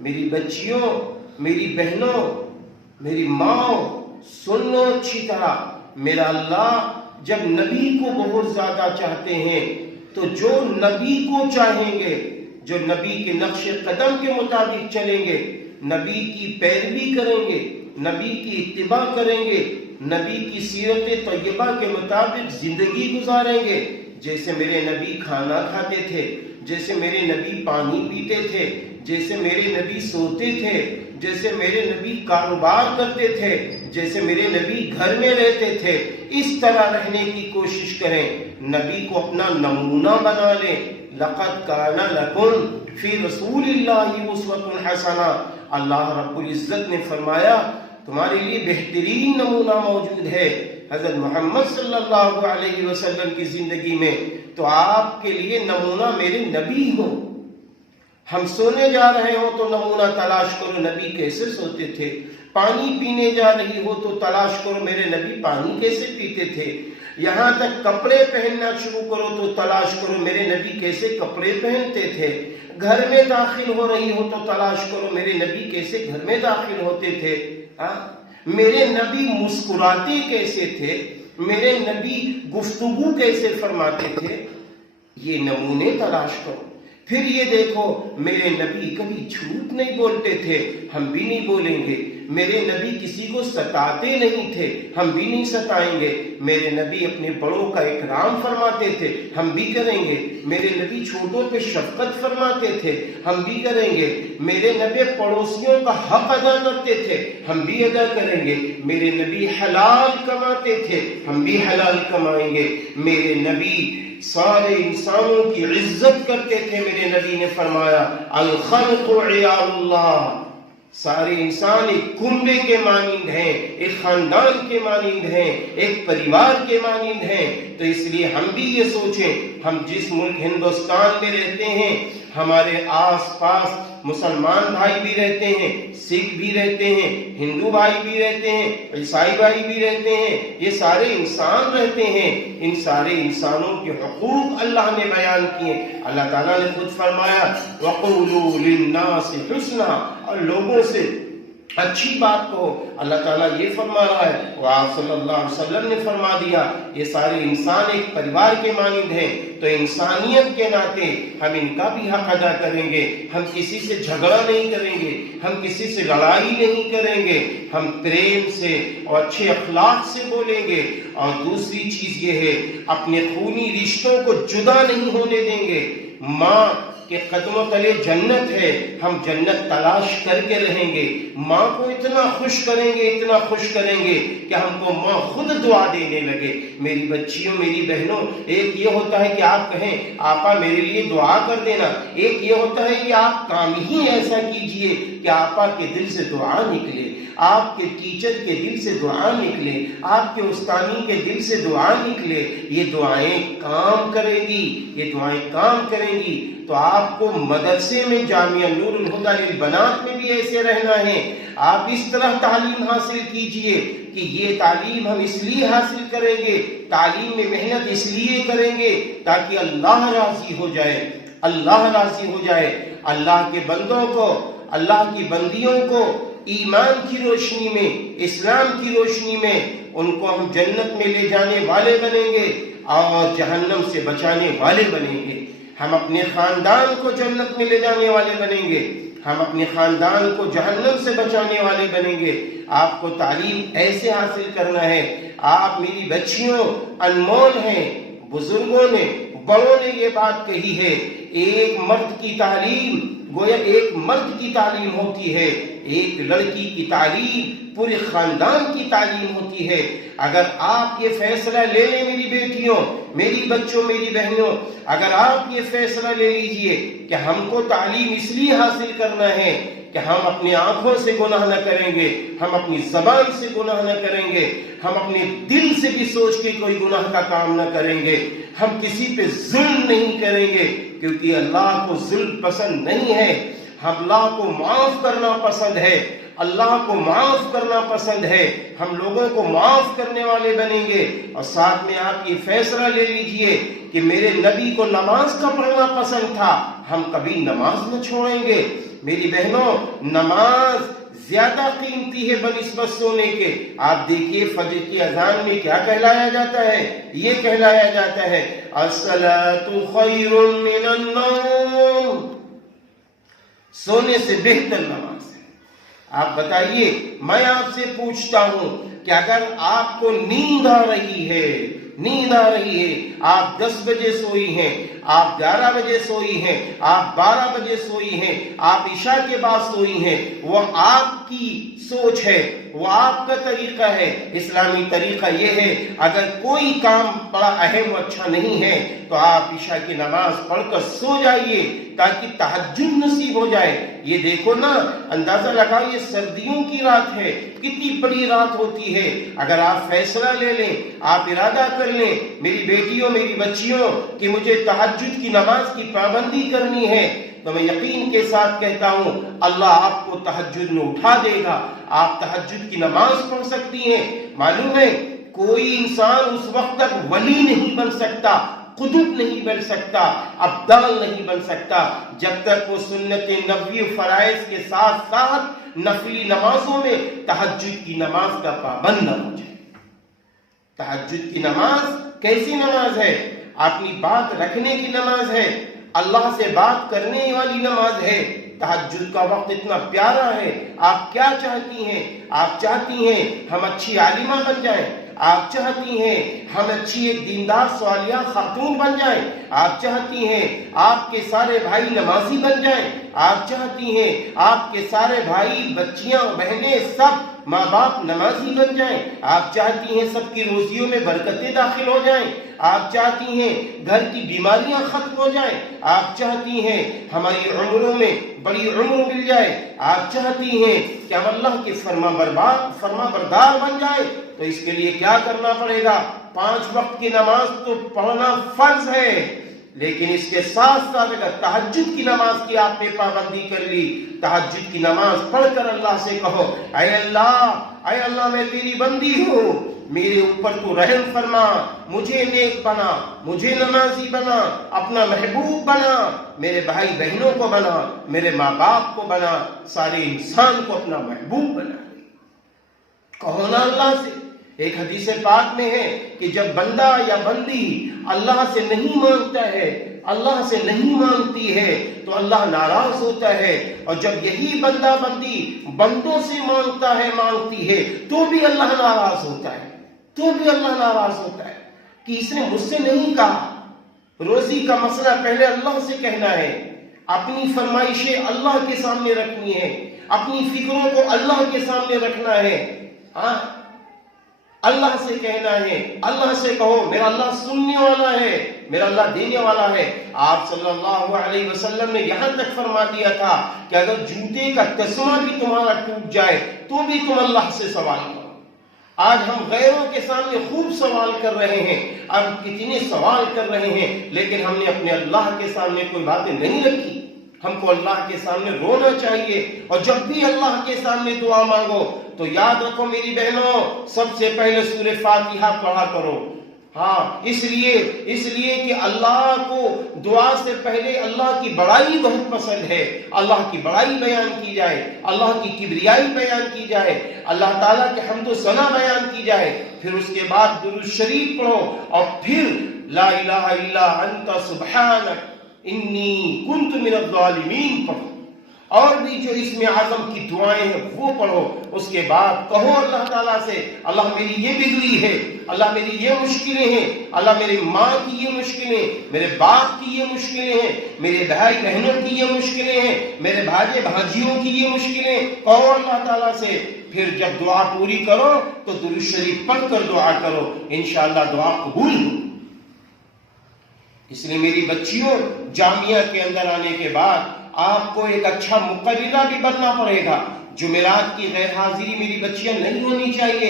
میری بچیوں، میری بہنوں، میری ماں، سن لو اچھی طرح، میرا اللہ جب نبی کو بہت زیادہ چاہتے ہیں تو جو نبی کو چاہیں گے، جو نبی کے نقش قدم کے مطابق چلیں گے، نبی کی پیروی کریں گے، نبی کی اتباع کریں گے، نبی کی سیرت طیبہ کے مطابق زندگی گزاریں گے، جیسے میرے نبی کھانا کھاتے تھے، جیسے میرے نبی پانی پیتے تھے، جیسے میرے نبی سوتے تھے، جیسے میرے نبی کاروبار کرتے تھے، جیسے میرے نبی گھر میں رہتے تھے، اس طرح رہنے کی کوشش کریں، نبی کو اپنا نمونہ بنا لیں۔ لقد کان لکم فی رسول اللہ اسوۃ حسنہ، اللہ رب العزت نے فرمایا تمہارے لیے بہترین نمونہ موجود ہے حضرت محمد صلی اللہ علیہ وسلم کی زندگی میں، تو آپ کے لیے نمونہ میرے نبی ہو۔ ہم سونے جا رہے ہو تو نمونہ تلاش کرو، نبی کیسے سوتے تھے، پانی پینے جا رہی ہو تو تلاش کرو میرے نبی پانی کیسے پیتے تھے، یہاں تک کپڑے پہننا شروع کرو تو تلاش کرو میرے نبی کیسے کپڑے پہنتے تھے، گھر میں داخل ہو رہی ہو تو تلاش کرو میرے نبی کیسے گھر میں داخل ہوتے تھے، میرے نبی مسکراتے کیسے تھے، میرے نبی گفتگو کیسے فرماتے تھے، یہ نمونے تلاش کرو۔ پھر یہ دیکھو میرے نبی کبھی جھوٹ نہیں بولتے تھے، ہم بھی نہیں بولیں گے، میرے نبی کسی کو ستاتے نہیں تھے، ہم بھی نہیں ستائیں گے، میرے نبی اپنے بڑوں کا اکرام فرماتے تھے، ہم بھی کریں گے، میرے نبی چھوٹوں پہ شفقت فرماتے تھے، ہم بھی کریں گے، میرے نبی پڑوسیوں کا حق ادا کرتے تھے، ہم بھی ادا کریں گے، میرے نبی حلال کماتے تھے، ہم بھی حلال کمائیں گے، میرے نبی سارے انسانوں کی عزت کرتے تھے، میرے نبی نے فرمایا الخلق عیال اللہ، سارے انسان ایک کنبے کے مانند ہیں، ایک خاندان کے مانند ہیں، ایک پریوار کے مانند ہیں، تو اس لیے ہم بھی یہ سوچیں، ہم جس ملک ہندوستان میں رہتے ہیں، ہمارے آس پاس مسلمان بھائی بھی رہتے ہیں، سکھ بھی رہتے ہیں، ہندو بھائی بھی رہتے ہیں، عیسائی بھائی بھی رہتے ہیں، یہ سارے انسان رہتے ہیں، ان سارے انسانوں کے حقوق اللہ نے بیان کیے، اللہ تعالیٰ نے خود فرمایا وَقُولُوا لِلنَّاسِ حُسْنًا، اور لوگوں سے اچھی بات کو اللہ تعالیٰ یہ فرما رہا ہے، وہ آپ صلی اللہ علیہ وسلم نے فرما دیا، یہ سارے انسان ایک پریوار کے مانند ہیں، تو انسانیت کے ناطے ہم ان کا بھی حق ادا کریں گے، ہم کسی سے جھگڑا نہیں کریں گے، ہم کسی سے لڑائی نہیں کریں گے، ہم پریم سے اور اچھے اخلاق سے بولیں گے، اور دوسری چیز یہ ہے اپنے خونی رشتوں کو جدا نہیں ہونے دیں گے، ماں کہ قدموں تلے جنت ہے، ہم جنت تلاش کر کے رہیں گے، ماں کو اتنا خوش کریں گے، اتنا خوش کریں گے کہ ہم کو ماں خود دعا دینے لگے۔ میری بچیوں، میری بہنوں، ایک یہ ہوتا ہے کہ آپ کہیں آپا میرے لیے دعا کر دینا، ایک یہ ہوتا ہے کہ آپ کام ہی ایسا کیجئے کہ آپا کے دل سے دعا نکلے، آپ کے ٹیچر کے دل سے دعا نکلے، آپ کے استانی کے دل سے دعا نکلے، یہ دعائیں کام کریں گی، یہ دعائیں کام کریں گی، تو آپ کو مدرسے میں جامعہ نور الہدی للبنات میں بھی ایسے رہنا ہے، آپ اس طرح تعلیم حاصل کیجئے کہ یہ تعلیم ہم اس لیے حاصل کریں گے، تعلیم میں محنت اس لیے کریں گے تاکہ اللہ راضی ہو جائے، اللہ راضی ہو جائے، اللہ کے بندوں کو، اللہ کی بندیوں کو ایمان کی روشنی میں، اسلام کی روشنی میں ان کو ہم جنت میں لے جانے والے بنیں گے اور جہنم سے بچانے والے بنیں گے، ہم اپنے خاندان کو جنت میں لے جانے والے بنیں گے، ہم اپنے خاندان کو جہنم سے بچانے والے بنیں گے۔ آپ کو تعلیم ایسے حاصل کرنا ہے، آپ میری بچیوں انمول ہیں، بزرگوں نے، بڑوں نے یہ بات کہی ہے، ایک مرد کی تعلیم گویا ایک مرد کی تعلیم ہوتی ہے، ایک لڑکی کی تعلیم پورے خاندان کی تعلیم ہوتی ہے۔ اگر آپ یہ فیصلہ لے لیں میری بیٹیوں، میری بچوں، میری بہنوں، اگر آپ یہ فیصلہ لے لیجئے کہ ہم کو تعلیم اس لیے حاصل کرنا ہے کہ ہم اپنی آنکھوں سے گناہ نہ کریں گے، ہم اپنی زبان سے گناہ نہ کریں گے، ہم اپنے دل سے بھی سوچ کے کوئی گناہ کا کام نہ کریں گے، ہم کسی پہ ظلم نہیں کریں گے کیونکہ اللہ کو ظلم پسند نہیں ہے، اللہ کو معاف کرنا پسند ہے، اللہ کو معاف کرنا پسند ہے، ہم لوگوں کو معاف کرنے والے بنیں گے۔ اور ساتھ میں آپ یہ فیصلہ لے لیجئے کہ میرے نبی کو نماز کا پڑھنا پسند تھا، ہم کبھی نماز نہ چھوڑیں گے۔ میری بہنوں، نماز زیادہ قیمتی ہے بنسبت سونے کے۔ آپ دیکھیے فجر کی اذان میں کیا کہلایا جاتا ہے؟ یہ کہلایا جاتا ہے الصلاۃ خیر من النوم، سونے سے بہتر نماز ہے۔ آپ بتائیے، میں آپ سے پوچھتا ہوں کہ اگر آپ کو نیند آ رہی ہے، آپ 10 بجے سوئی ہیں، آپ 11 بجے سوئی ہیں، آپ 12 بجے سوئی ہیں، آپ عشاء کے بعد سوئی ہیں، وہ آپ کی سوچ ہے، وہ آپ کا طریقہ ہے۔ اسلامی طریقہ یہ ہے اگر کوئی کام بڑا اہم و اچھا نہیں ہے تو آپ عشاء کی نماز پڑھ کر سو جائیے تاکہ تہجد نصیب ہو جائے۔ یہ دیکھو نا، اندازہ لگائیے سردیوں کی رات ہے، کتنی بڑی رات ہوتی ہے۔ اگر آپ فیصلہ لے لیں، آپ ارادہ کر لیں میری بیٹیوں میری بچیوں کہ مجھے تہجد کی نماز کی پابندی کرنی ہے، تو میں یقین کے ساتھ کہتا ہوں اللہ آپ کو تہجد میں اٹھا دے گا، آپ تہجد کی نماز پڑھ سکتی ہیں۔ معلوم ہے کوئی انسان اس وقت تک ولی نہیں بن سکتا، قطب نہیں بن سکتا، ابدال نہیں بن سکتا جب تک وہ سنت نبوی فرائض کے ساتھ ساتھ نفلی نمازوں میں تہجد کی نماز کا پابند نہ ہو جائے۔ تہجد کی نماز کیسی نماز ہے؟ اپنی بات رکھنے کی نماز ہے، اللہ سے بات کرنے والی نماز ہے۔ تہجد کا وقت اتنا پیارا ہے۔ آپ کیا چاہتی ہیں؟ آپ چاہتی ہیں ہم اچھی عالمہ بن جائیں، آپ چاہتی ہیں ہم اچھی ایک دیندار صالحہ خاتون بن جائیں، آپ چاہتی ہیں آپ کے سارے بھائی نمازی بن جائیں، آپ چاہتی ہیں آپ کے سارے بھائی بچیاں بہنیں سب ماں باپ نمازی بن جائیں، آپ چاہتی ہیں سب کی روزیوں میں برکتیں داخل ہو جائیں، آپ چاہتی ہیں گھر کی بیماریاں ختم ہو جائیں، آپ چاہتی ہیں ہماری عمروں میں بڑی عمر مل جائے، آپ چاہتی ہیں کہ ہم اللہ کے فرما بردار بن جائیں، تو اس کے لیے کیا کرنا پڑے گا؟ 5 وقت کی نماز تو پڑھنا فرض ہے، لیکن اس کے ساتھ ساتھ اگر تہجد کی نماز کی آپ نے پابندی کر لی، تہجد کی نماز پڑھ کر اللہ سے کہو اے اللہ میں تیری بندی ہوں، میرے اوپر تو رحم فرما، مجھے نیک بنا، مجھے نمازی بنا، اپنا محبوب بنا، میرے بھائی بہنوں کو بنا، میرے ماں باپ کو بنا، سارے انسان کو اپنا محبوب بنا۔ کہو نا اللہ سے۔ ایک حدیث پاک میں ہے کہ جب بندہ یا بندی اللہ سے نہیں مانگتا ہے، اللہ سے نہیں مانگتی ہے تو اللہ ناراض ہوتا ہے، اور جب یہی بندہ بندی بندوں سے مانگتا ہے مانگتی ہے تو بھی اللہ ناراض ہوتا ہے، کہ اس نے مجھ سے نہیں کہا۔ روزی کا مسئلہ پہلے اللہ سے کہنا ہے، اپنی فرمائشیں اللہ کے سامنے رکھنی ہے، اپنی فکروں کو اللہ کے سامنے رکھنا ہے، اللہ سے کہنا ہے، اللہ سے کہو میرا اللہ سننے والا ہے، میرا اللہ دینے والا ہے۔ آپ صلی اللہ علیہ وسلم نے یہاں تک فرما دیا تھا کہ اگر جوتے کا تسمہ بھی تمہارا ٹوٹ جائے تو بھی تم اللہ سے سوال کرو۔ آج ہم غیروں کے سامنے خوب سوال کر رہے ہیں، اب کتنے سوال کر رہے ہیں، لیکن ہم نے اپنے اللہ کے سامنے کوئی باتیں نہیں رکھی۔ ہم کو اللہ کے سامنے رونا چاہیے، اور جب بھی اللہ کے سامنے دعا مانگو تو یاد رکھو میری بہنوں، سب سے پہلے سورہ فاتحہ پڑھا کرو۔ اس لیے کہ اللہ کو دعا سے پہلے اللہ کی بڑائی بہت پسند ہے، اللہ کی بڑائی بیان کی جائے، اللہ کی کبریائی بیان کی جائے، اللہ تعالیٰ کے حمد و ثنا بیان کی جائے، پھر اس کے بعد درود شریف پڑھو، اور پھر لا الہ الا انت سبحانک انی کنت من الظالمین پڑھو، اور بھی جو اسم اعظم کی دعائیں ہیں وہ پڑھو۔ اس کے بعد کہو اللہ تعالیٰ سے اللہ میری یہ بگڑی ہے، اللہ میری یہ مشکلیں ہیں، اللہ میری ماں کی یہ مشکلیں، میرے باپ کی یہ مشکلیں ہیں، میرے بھائی بہنوں کی یہ مشکلیں ہیں، میرے بھائی بھاجیوں کی یہ مشکلیں، کہو اللہ تعالیٰ سے۔ پھر جب دعا پوری کرو تو درود شریف پڑھ کر دعا کرو، انشاءاللہ دعا قبول ہو۔ اس لیے میری بچیوں، جامعہ کے اندر آنے کے بعد آپ کو ایک اچھا مقررہ بھی بننا پڑے گا۔ جمعرات کی غیر حاضری میری بچیاں نہیں ہونی چاہیے۔